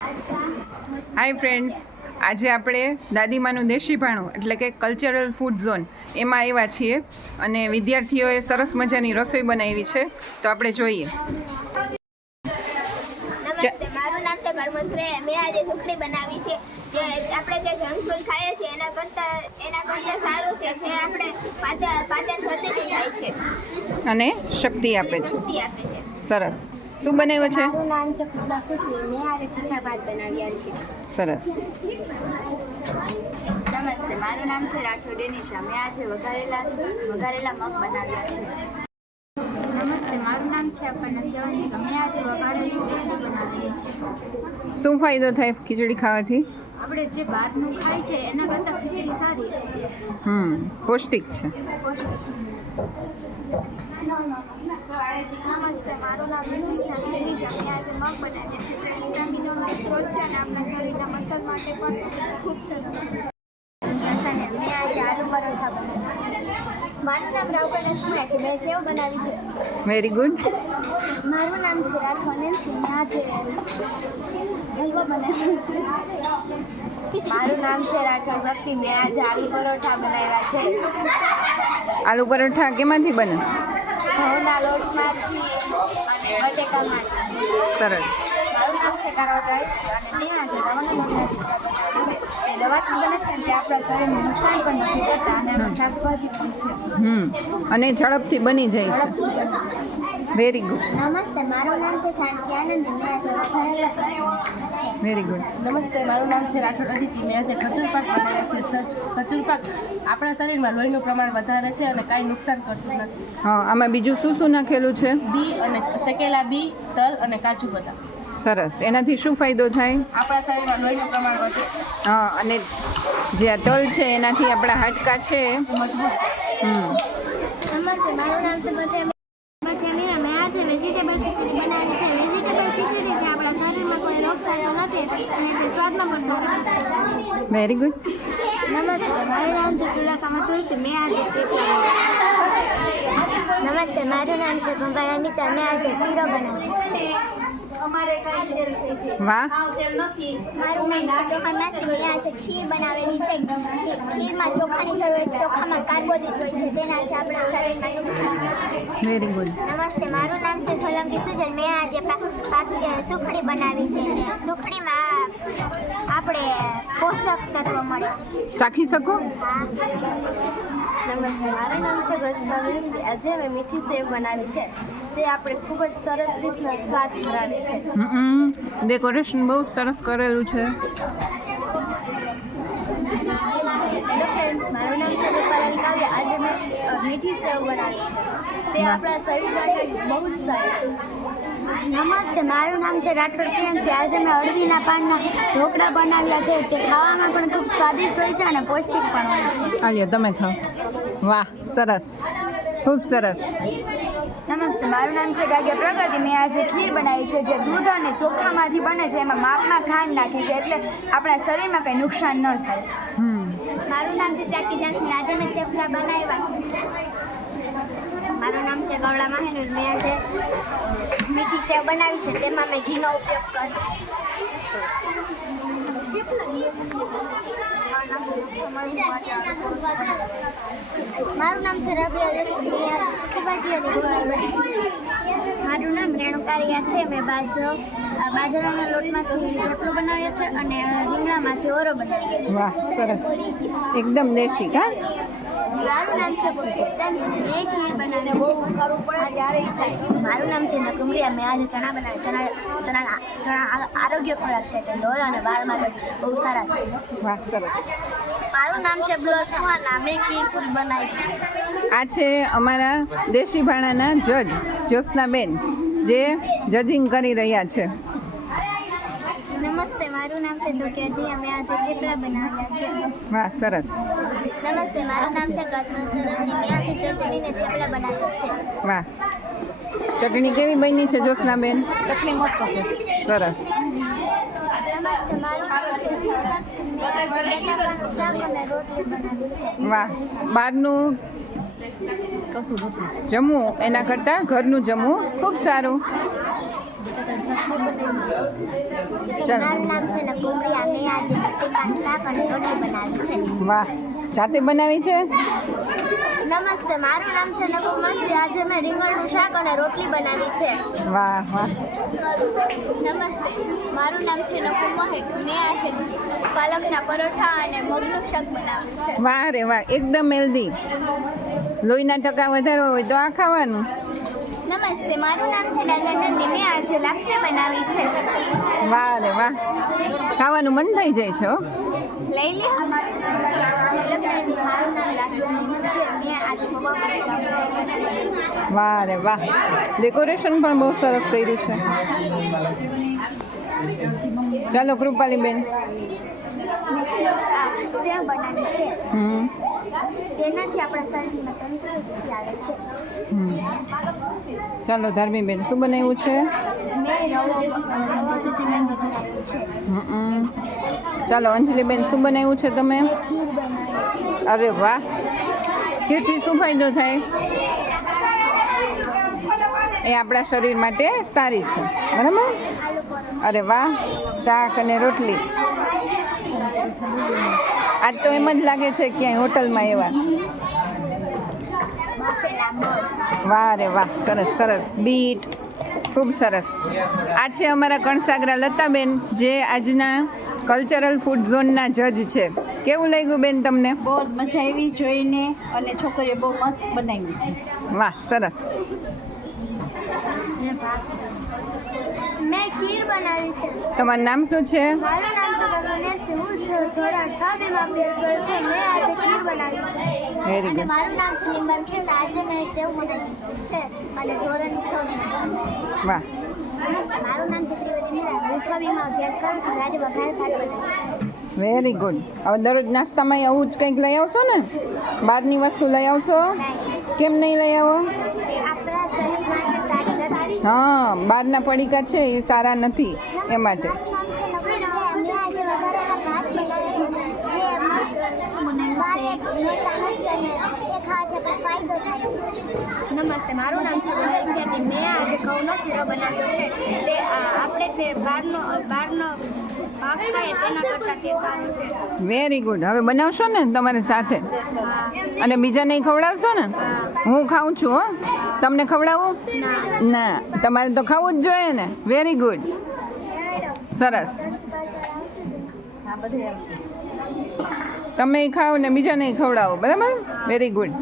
Hi friends, આજે આપણે દાદીમાનું દેશી ભાણું એટલે કે કલ્ચરલ ફૂડ ઝોન એમાં આવ્યા છીએ અને વિદ્યાર્થીઓએ સરસ મજાની રસોઈ બનાવી છે, તો આપણે જોઈએ. નમસ્તે, મારું નામ છે કરમત્રે. મેં આજે સુખડી બનાવી છે જે આપણે જે જંક ફૂડ ખાઈએ છીએ એના કરતાં સારું છે. જે આપણે પાચન જલ્દીથી થાય છે અને શક્તિ આપે છે. સરસ. શું બનાવ્યું છે? મારું નામ છે ખુશબા ખુશી. મેં આજે તીખા ભાત બનાવ્યા છે. સરસ. નમસ્તે, મારું નામ છે રાઠોડ ડેનિશા. મેં આજે વઘારેલા મગ બનાવ્યા છે. નમસ્તે, મારું નામ છે અપર્ણા સેવાનિકા. મેં આજે વઘારેલી ખીચડી બનાવેલી છે. શું ફાયદો થાય ખીચડી ખાવાથી? આપણે જે બહારનું ખાય છે એના કરતાં ખીચડી સારી. પૌષ્ટિક છે. નમસ્તે, મારું નામ છે મેઘના ડેનિશા. મેં આજે મગ બનાવ્યા છે. તે વિટામિનોનો સ્ત્રોત છે અને આપણા શરીરના મસલ માટે પણ ખૂબ સરસ છે. મેં આજે આલુ પરોઠા બનાવ્યા છે. મારું નામ રાવકને સુમા છે. મેં સેવ બનાવી છે. Very good. મારું નામ છે રાઠોડ નેન્સી. મેં આજે હલવો બનાવ્યો છે. મારું નામ છે રાઠોડ ભક્તિ. મેં આજે આલુ પરોઠા બનાવ્યા છે. આલુ પરોઠા કેમાંથી બને? ઘઉંના લોટમાંથી અને બટેકામાંથી. સરસ. મારું નામ છે કારોટ રાઈસ અને મેં આજે દવાનું બનાવી છે. દવાથી બને છે તે આપણા શરીરને નુકસાન પણ નથી કરતા અને એમાં શાકભાજી પણ છે. અને ઝડપથી બની જાય છે. Very good. નમસ્તે, મારું નામ છે શાંતિ આનંદ. મેં આજે વઘારેલા વેરી ગુડ. નમસ્તે, મારું નામ છે રાઠોડ અદિતિ. મેં આજે ખજૂર પાક બનાવ્યો છે. ખજૂર પાક આપણા શરીરમાં લોહીનું પ્રમાણ વધારે છે અને કાંઈ નુકસાન કરતું નથી. હા, આમાં બીજું શું શું નાખેલું છે? બી અને શેકેલા બી, તલ અને કાજુ બદામ. સરસ. એનાથી શું ફાયદો થાય? આપણા શરીરમાં લોહીનું પ્રમાણ વધે. હા, અને જે આ તલ છે એનાથી આપણા હાડકા છે મજબૂત. નમસ્તે, મારું નામ છે મીરા. મેં આજે વેજીટેબલ ખીચડી બનાવી છે. વેજીટેબલ ખીચડીથી આપણા શરીરમાં કોઈ રોગ થતો નથી અને તે સ્વાદમાં પણ સારી છે. Very good. નમસ્તે, મારું નામ છે ચુડાસમા તુલસી. મેં આજે નમસ્તે, મારું નામ છે ગંગા અમિતા. મેં આજે શીરો બનાવ્યો છે. વાહ. મારું નામ છે ચોખા માસી. મેં આજે ખીર બનાવેલી છે. ખીરમાં ચોખાની જરૂર હોય. ચોખામાં કાર્બોદિત હોય છે, તેનાથી આપણા શરીરમાં નુકસાન થાય. Very good. નમસ્તે, મારું નામ છે સોલંકી સુજન. મેં આજે સુખડી બનાવી છે. સુખડીમાં આપણે પોષક તત્વ મળે છે. ચાખી શકો? નમસ્તે, મારું નામ છે ગર્ષના વૃંદી. આજે મેં મીઠી સેવ બનાવી છે. તે આપણે ખૂબ જ સરસ રીતના સ્વાદ ધરાવે છે. ડેકોરેશન બહુ સરસ કરેલું છે. હેલો ફ્રેન્ડ્સ, મારું નામ છે રૂપાલાલ કાવ્ય. આજે મેં મીઠી સેવ બનાવી છે. તે આપણા શરીર માટે બહુ જ સારી છે. નમસ્તે, મારું નામ છે રાઠોડ પ્રિયંશી. આજે મેં અળવીના પાનના ઢોકળા બનાવ્યા છે. તે ખાવામાં પણ ખૂબ સ્વાદિષ્ટ હોય છે અને પૌષ્ટિક પણ હોય છે. આલ્યો, તમે ખાઓ. વાહ, સરસ, ખૂબ સરસ. નમસ્તે, મારું નામ છે ગાગ્યા પ્રગતિ. મેં આજે ખીર બનાવી છે જે દૂધ અને ચોખામાંથી બને છે. એમાં માપમાં ખાંડ નાખી છે એટલે આપણા શરીરમાં કંઈ નુકસાન ન થાય. મારું નામ છે ચાકી જાસ્મીન. આજે મેં થેપલા બનાવ્યા છે. મારું નામ છે ગવડા મહેનુર. મેં આજે મીઠી સેવ બનાવી છે. તેમાં મેં ઘીનો ઉપયોગ કર્યો છે. મારું નામ છે રબિયા જસી. મેં આજે સુકી ભાજી અને રોટલી બનાવી છે. મારું નામ રેણુકારિયા છે. મેં બાજરાના લોટમાંથી થેપલો બનાવ્યો છે અને રીંગણામાંથી ઓરો બનાવ્યો છે. વાહ, સરસ, એકદમ દેશી. કા? મારું નામ છે ખુરશીદ. મેં ખીર બનાવી છે. મારું નામ છે નકુમરિયા. મેં આજે ચણા બનાવ્યા. ચણા આરોગ્ય ખોરાક છે. તે લોહી અને વાળ માટે બહુ સારા છે. વાહ, સરસ. મારું નામ છે બ્લોસ સુહાના. મેં ખીર બનાવી છે. આ છે અમારા દેશી ભાણાના જજ જ્યોત્સનાબેન, જે જજિંગ કરી રહ્યા છે. નમસ્તે, મારું નામ છે ધોકિયાજી. અમે આજે થેપલા બનાવ્યા છે. વાહ, સરસ. નમસ્તે, મારું નામ છે ગજવંત. મેં આજે ચટણીને થેપલા બનાવ્યા છે. વાહ. ચટણી કેવી બની છે જ્યોત્સનાબેન? ચટણી મસ્ત છે. સરસ. નમસ્તે, મારું નામ છે સાક્ષી. મેં બટાકાનું શાક અને રોટલી બનાવી છે. વાહ. બહારનું કશું નથી. જમવું એના કરતાં ઘરનું જમવું ખૂબ સારું. ચાલો મારું નામ છે નકુમરિયા. મેં આજે બટેકાનું શાક અને રોટલી બનાવી છે. વાહ જાતે બનાવી છે નમસ્તે, મારું નામ છે નકુમ મસ્તી. આજે મેં રીંગણનું શાક અને રોટલી બનાવી છે. વાહ વાહ નમસ્તે, મારું નામ છે નકુમ મહેક. મેં આજે પાલકના પરોઠા અને મગનું શાક બનાવ્યું છે. વાહ રે વાહ એકદમ હેલ્ધી લોહીના ટકા વધારવા હોય તો આ ખાવાનું નમસ્તે, મારું નામ છે ડાંગરનંદી. મેં આજે લાપસી બનાવી છે. વાહ રે વાહ ખાવાનું મન થઈ જાય છે હો લઈ લે. મારું નામ લાગી છે. મેં આજે પૌવા બટેકા બનાવ્યા છે. વાહ રે વાહ ડેકોરેશન પણ બહુ સરસ કર્યું છે ચાલો કૃપાલીબેન મેં સેવ બનાવી છે. હમ તેનાથી આપણા શરીરમાં તંદુરસ્તી આવે છે. ચાલો ધાર્મીબેન શું બનાવ્યું છે મેં રવો બનાવ્યું છે. હમ ચાલો અંજલિબેન શું બનાવ્યું છે તમે ખીર બનાવી છે. અરે વાહ ખીરથી શું ફાયદો થાય એ આપણા શરીર માટે સારી છે બરાબર અરે વાહ શાક અને રોટલી આજ તો એમ જ લાગે છે ક્યાંય હોટલમાં એવા બાફેલા મગ. વાહ રે વાહ સરસ સરસ બીટ ખૂબ સરસ આ છે અમારા કણસાગરા લતાબેન જે આજના કલ્ચરલ ફૂડ ઝોનના જજ છે કેવું લાગ્યું બેન તમને બહુ જ મજા આવી જોઈને અને છોકરીએ બહુ મસ્ત બનાવી છે. વાહ સરસ મેં ખીર બનાવી છે. તમારું નામ શું છે મારું નામ છે ગગનયાન. હું ધોરણ 6 માં અભ્યાસ કરું છું. મેં આજે ખીર બનાવી છે. વેરી અને ગુડ મારું નામ છે નિમ્બર ખેડ. આજે મેં સેવ બનાવી છે અને ધોરણ 6 વાહ મારું નામ છે ત્રિવેદી મીરા. હું 6 માં અભ્યાસ કરું છું. આજે વઘાર ભાત બનાવી. વેરી ગુડ હવે દરરોજ નાસ્તામાં આવું જ કંઈક લઈ આવશો ને બહારની વસ્તુ લઈ આવશો કેમ નહીં લઈ આવો આપણા શરીર માટે સારી નથી. હા બહારના પડીકા છે એ સારા નથી એ માટે મારું નામ છે નવરીના. મેં આજે વઘારેલા ભાત બનાવ્યા છે. જે એ ખાવાથી ફાયદો થાય છે. નમસ્તે, મારું નામ છે વિદ્યાર્થી. મેં આજે ઘઉંનો શીરો બનાવ્યો છે. તે આપણે તે બહારનો ભાગ ખાઈએ તેના કરતાં તે સારું છે. વેરી ગુડ હવે બનાવશો ને તમારી સાથે અને બીજાને ખવડાવશો ને હું ખાઉં છું હો તમને ખવડાવું ના તમારે તો ખાવું જ જોઈએ ને વેરી ગુડ સરસ તમે ખાઓ ને બીજાને ખવડાવો બરાબર વેરી ગુડ